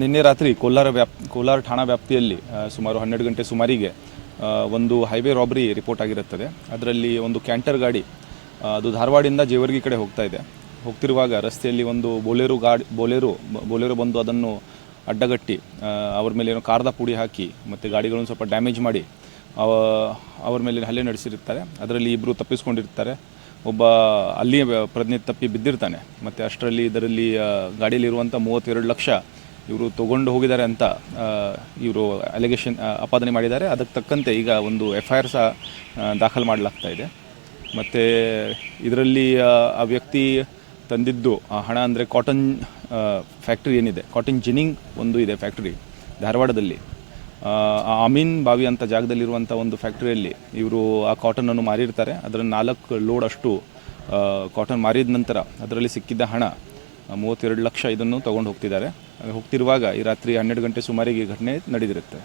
ನಿನ್ನೆ ರಾತ್ರಿ ಕೋಲಾರ ವ್ಯಾಪ್, ಕೋಲಾರ ಠಾಣಾ ವ್ಯಾಪ್ತಿಯಲ್ಲಿ ಸುಮಾರು ಹನ್ನೆರಡು ಗಂಟೆ ಸುಮಾರಿಗೆ ಒಂದು ಹೈವೇ ರಾಬರಿ ರಿಪೋರ್ಟ್ ಆಗಿರುತ್ತದೆ. ಅದರಲ್ಲಿ ಒಂದು ಕ್ಯಾಂಟರ್ ಗಾಡಿ ಅದು ಧಾರವಾಡಿಂದ ಜೇವರ್ಗಿ ಕಡೆ ಹೋಗ್ತಾ ಇದೆ. ಹೋಗ್ತಿರುವಾಗ ರಸ್ತೆಯಲ್ಲಿ ಒಂದು ಬೋಲೆರೋ ಗಾಡಿ, ಬೋಲೆರೋ ಬೋಲೆರೋ ಬಂದು ಅದನ್ನು ಅಡ್ಡಗಟ್ಟಿ ಅವ್ರ ಮೇಲೆ ಏನೋ ಕಾರ್ದ ಪುಡಿ ಹಾಕಿ, ಮತ್ತು ಗಾಡಿಗಳನ್ನು ಸ್ವಲ್ಪ ಡ್ಯಾಮೇಜ್ ಮಾಡಿ, ಅವ, ಅವ್ರ ಮೇಲೆ ಹಲ್ಲೆ ನಡೆಸಿರ್ತಾರೆ ಅದರಲ್ಲಿ ಇಬ್ಬರು ತಪ್ಪಿಸ್ಕೊಂಡಿರ್ತಾರೆ. ಒಬ್ಬ ಅಲ್ಲಿಯೇ ಪ್ರಜ್ಞೆ ತಪ್ಪಿ ಬಿದ್ದಿರ್ತಾನೆ. ಮತ್ತು ಅಷ್ಟರಲ್ಲಿ ಇದರಲ್ಲಿ ಗಾಡಿಯಲ್ಲಿರುವಂಥ ಮೂವತ್ತೆರಡು ಲಕ್ಷ ಇವರು ತಗೊಂಡು ಹೋಗಿದ್ದಾರೆ ಅಂತ ಇವರು ಅಲಿಗೇಷನ್ ಆಪಾದನೆ ಮಾಡಿದ್ದಾರೆ. ಅದಕ್ಕೆ ತಕ್ಕಂತೆ ಈಗ ಒಂದು ಎಫ್ ಐ ಆರ್ ಸಹ ದಾಖಲು ಮಾಡಲಾಗ್ತಾ ಇದೆ. ಮತ್ತು ಇದರಲ್ಲಿ ಆ, ವ್ಯಕ್ತಿ ತಂದಿದ್ದು ಆ ಹಣ ಅಂದರೆ ಕಾಟನ್ ಫ್ಯಾಕ್ಟ್ರಿ ಏನಿದೆ ಕಾಟನ್ ಜಿನಿಂಗ್ ಒಂದು ಇದೆ ಫ್ಯಾಕ್ಟ್ರಿ ಧಾರವಾಡದಲ್ಲಿ. ಆ, ಅಮೀನ್ ಬಾವಿ ಅಂತ ಜಾಗದಲ್ಲಿರುವಂಥ ಒಂದು ಫ್ಯಾಕ್ಟ್ರಿಯಲ್ಲಿ ಇವರು ಆ ಕಾಟನನ್ನು ಮಾರಿರ್ತಾರೆ. ಅದರ ನಾಲ್ಕು ಲೋಡ್ ಅಷ್ಟು ಕಾಟನ್ ಮಾರಿದ ನಂತರ ಅದರಲ್ಲಿ ಸಿಕ್ಕಿದ್ದ ಹಣ ಮೂವತ್ತೆರಡು ಲಕ್ಷ ಇದನ್ನು ತಗೊಂಡು ಹೋಗ್ತಿದ್ದಾರೆ. ಹೋಗ್ತಿರುವಾಗ ಈ ರಾತ್ರಿ ಹನ್ನೆರಡು ಗಂಟೆ ಸುಮಾರಿಗೆ ಈ ಘಟನೆ ನಡೆದಿರುತ್ತೆ.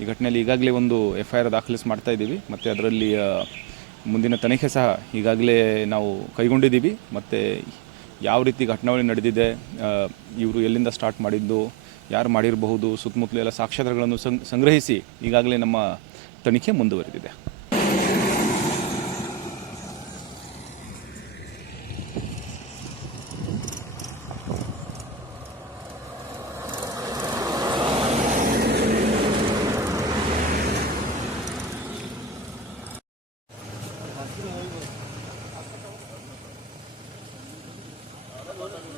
ಈ ಘಟನೆಯಲ್ಲಿ ಈಗಾಗಲೇ ಒಂದು ಎಫ್ ಐ ಆರ್ ದಾಖಲಿಸಿ ಮಾಡ್ತಾ ಇದ್ದೀವಿ. ಮತ್ತು ಅದರಲ್ಲಿ ಮುಂದಿನ ತನಿಖೆ ಸಹ ಈಗಾಗಲೇ ನಾವು ಕೈಗೊಂಡಿದ್ದೀವಿ. ಮತ್ತು ಯಾವ ರೀತಿ ಘಟನಾವಳಿ ನಡೆದಿದೆ ಇವರು ಎಲ್ಲಿಂದ ಸ್ಟಾರ್ಟ್ ಮಾಡಿದ್ದು, ಯಾರು ಮಾಡಿರಬಹುದು, ಸುತ್ತಮುತ್ತಲು ಎಲ್ಲ ಸಾಕ್ಷ್ಯಾಧಾರಗಳನ್ನು ಸಂಗ್ರಹಿಸಿ ಈಗಾಗಲೇ ನಮ್ಮ ತನಿಖೆ ಮುಂದುವರೆದಿದೆ. Mm-hmm.